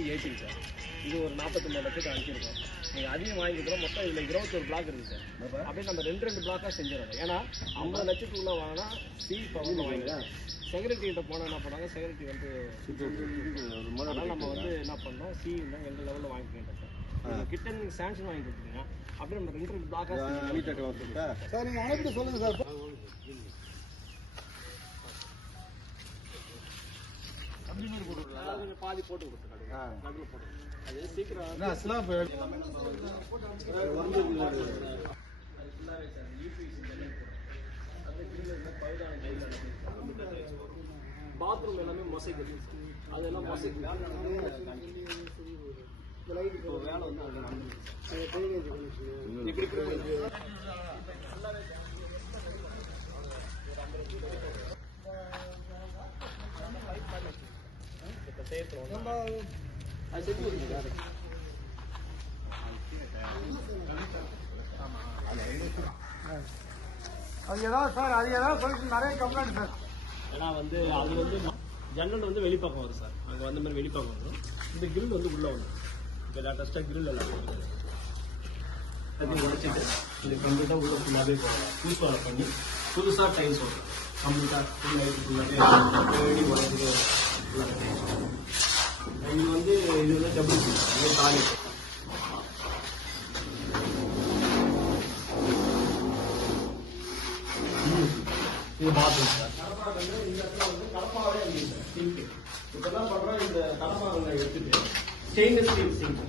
50 18 sir. இது ஒரு 49 லட்சத்துக்கு அனுப்பிச்சிருக்கோம். நீங்கள் அதிகம் வாங்கிக்கிறோம். மொத்தம் இதில் 21 பிளாக் இருக்குது சார். அப்படியே நம்ம 2 பிளாக்காக செஞ்சிடறோம். ஏன்னா 50 லட்சத்துக்குள்ளே வாங்கினா சி பவர் வாங்கிக்கலாம். செக்யூரிட்டிகிட்ட போனால் என்ன பண்ணாங்க, செக்யூரிட்டி வந்து அதனால் நம்ம வந்து என்ன பண்ணோம், சி தான் எங்கள் லெவலில் வாங்கிக்கிட்டோம் சார். கிட்ட நீங்கள் சாங்ஷன் வாங்கி கொடுத்துருங்க. அப்படியே நம்ம 2 பிளாக்காக சார். நீங்கள் அனுப்பிட்டு சொல்லுங்கள் சார். பாதி போட்டு கொடுத்துருக்காங்க. நடுவில் போட்டு அது சீக்கிரம் பாத்ரூம் எல்லாமே மொசைக்கு அதெல்லாம் மொசைக்கு வேலை வந்து அது ஏதாவது சார், அது ஏதாவது சொல்லிட்டு நிறைய கம்ப்ளைண்ட் சார். ஏன்னா வந்து அது வந்து ஜன்னல் வந்து வெளிப்பக்கம் வரும் சார். அங்கே வந்த மாதிரி வெளிப்பக்கம் வரும். இந்த கிரில் வந்து உள்ளே வரும். இப்போ லேட்டஸ்ட்டாக கிரில் எல்லாமே உடைச்சிட்டு இது கம்ப்ளீட்டாக உள்ள ஃபுல்லாகவே போகலாம். பூஸ்வாலை பண்ணி புதுசாக டைல்ஸ் வரும். கம்ப்ளீட்டாக ஃபுல் லைட்டு ஃபுல்லாகவே வெடி உடச்சிட்டு இது வந்து டபுள் இது காலி. இது பாத்ரூம் சார். இந்த இடத்துல வந்து கடப்பாவே இருக்குது சார். சிங்க் இப்போ என்ன பண்ணுறோம், இந்த கடப்பாவை எடுத்துட்டு stainless steel sink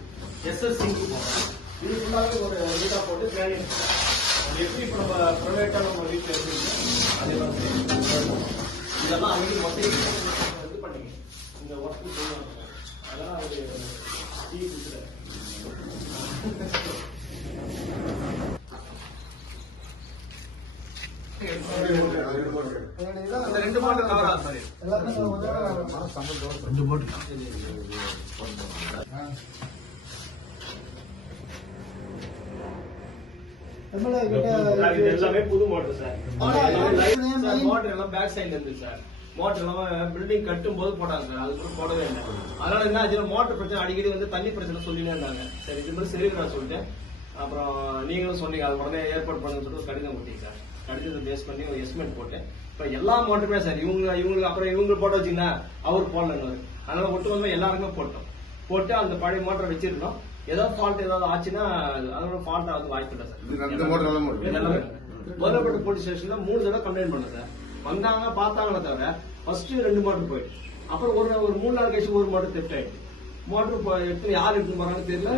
SS sink போடுறோம். இது ஃபுல்லாகவே ஒரு நீட்டாக போட்டு கிரானைட் அது எப்படி இப்போ நம்ம ப்ரைவேட்டாக நம்ம வீட்டில் எடுத்துக்கிட்டு அதே மாதிரி இதெல்லாம் அன்றைக்கி மொத்தம் இது பண்ணிங்க இந்த ஒர்க்கு சொல்லுவாங்க. அதெல்லாம் ஒரு டீ கொடுத்துரு அந்த 2 மாட்டு கவர் ஆகும் சார். 2 மாட்டு எல்லாமே புது மோட்டர் சார். மோட்டர் எல்லாம் பேக் சைட்ல இருந்து சார். மோட்டர் எல்லாம் பில்டிங் கட்டும் போது போட்டாங்க சார். அது கூட போடவே இல்லை. அதனால என்ன ஆச்சு, மோட்டர் பிரச்சனை அடிக்கடி வந்து தண்ணி பிரச்சனை சொல்லினே இருந்தாங்க. சரி இது மாதிரி சரி நான் சொல்லிட்டேன். அப்புறம் நீங்களும் சொன்னீங்க அது உடனே ஏற்பாடு பண்ணுன்னு சொல்லிட்டு கடிதம் கொடுத்தீங்க சார். கடிதத்தை பேஸ் பண்ணி ஒரு எஸ்டிமேட் போட்டேன். இப்போ எல்லா மோட்டருமே சார் இவங்களுக்கு அப்புறம் இவங்க போட்டு வச்சிங்கன்னா அவர் போடலன்னு. அதனால ஒட்டுமொத்தமாக எல்லாருமே போட்டு அந்த பழைய மோட்டரை வச்சிருந்தோம். ஏதாவது ஃபால்ட் ஏதாவது ஆச்சுன்னா அதோட ஃபால்ட் ஆகுது வாய்ப்பு இல்லை சார். முதலப்பட்டு போலீஸ் ஸ்டேஷன்ல 3 தடவை கம்ப்ளைண்ட் பண்ண சார். வந்தாங்க பார்த்தாங்களே தவிர ஃபர்ஸ்ட் 2 மோட்டர் போயிட்டு அப்புறம் ஒரு 3 நாள் கழிச்சு ஒரு மோட்டர் தெஃப்ட் ஆயிடுச்சு. மோட்டர் எடுத்து யார் எடுத்து போறாங்கன்னு தெரியல.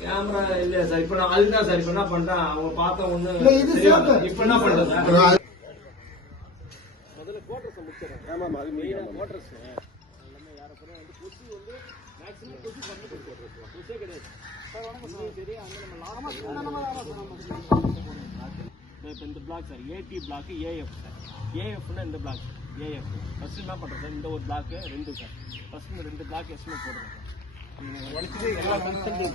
கேமரா இல்ல சார். இப்ப நான் அதுதான் சார் இப்ப என்ன பண்றேன், அவங்க பார்த்த ஒண்ணு இப்ப என்ன பண்றேன் சார், முதல்ல குவார்டர்ஸ் முடிச்சிடறேன். குவார்டர்ஸ் எல்லாமே யாருக்குமே வந்து கொசு வந்து மேக்ஸிமம் கொசு பண்ணி கொடுத்துருக்கோம். கொசே கிடையாது சார். வணக்கம் சார். சரியா அங்கே நம்ம இப்போ இந்த பிளாக் சார் ஏடி பிளாக் ஏஎஃப் சார். ஏஎஃப்னா இந்த பிளாக் சார் ஏஎஃப். ஃபர்ஸ்ட் என்ன பண்றேன் சார், இந்த ஒரு பிளாக் 2 சார். ஃபர்ஸ்ட் இந்த 2 பிளாக் எஸ்டிமேட் போடுறேன் சார். உடச்சிட்டு எல்லா கன்சல்டிங்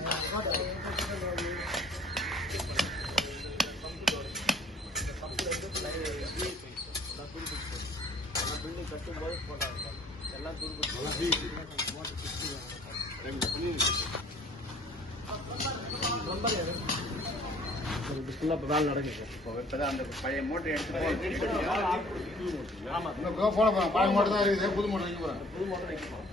பில்டிங் கட்டும் போது போட்டாங்க சார். எல்லாம் துருப்பிட்டு ஃபுல்லாக இப்போ வேலை நடக்குது சார். இப்போ தான் அந்த பழைய மோட்டர் எடுத்து ஆமாம் பழைய மோட்டர் தான் இருக்குது. புது மோட்டர் வைக்க போகிறேன். புது மோட்டர் வைக்க போகிறேன்.